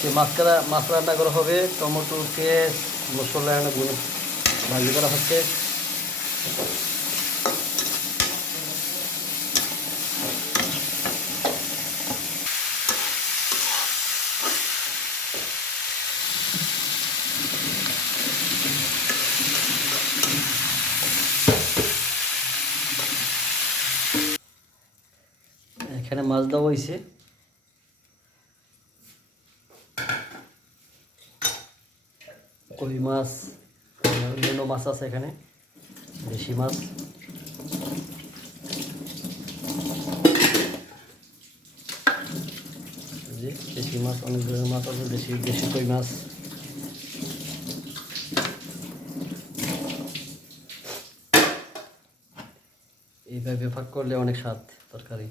যে মাছ রান্না করা হবে, টমেটো পেঁয়াজ মশলা গুঁড়ো ভাজি করা হচ্ছে। এখানে মাছ দেওয়া হয়েছে, কই মাছ, অন্যান্য মাছ আছে এখানে, দেশি মাছ। দেশি মাছ, অনেক ধরনের মাছ আছে, দেশি দেশি কই মাছ। এইভাবে ভাগ করলে অনেক স্বাদ তরকারি।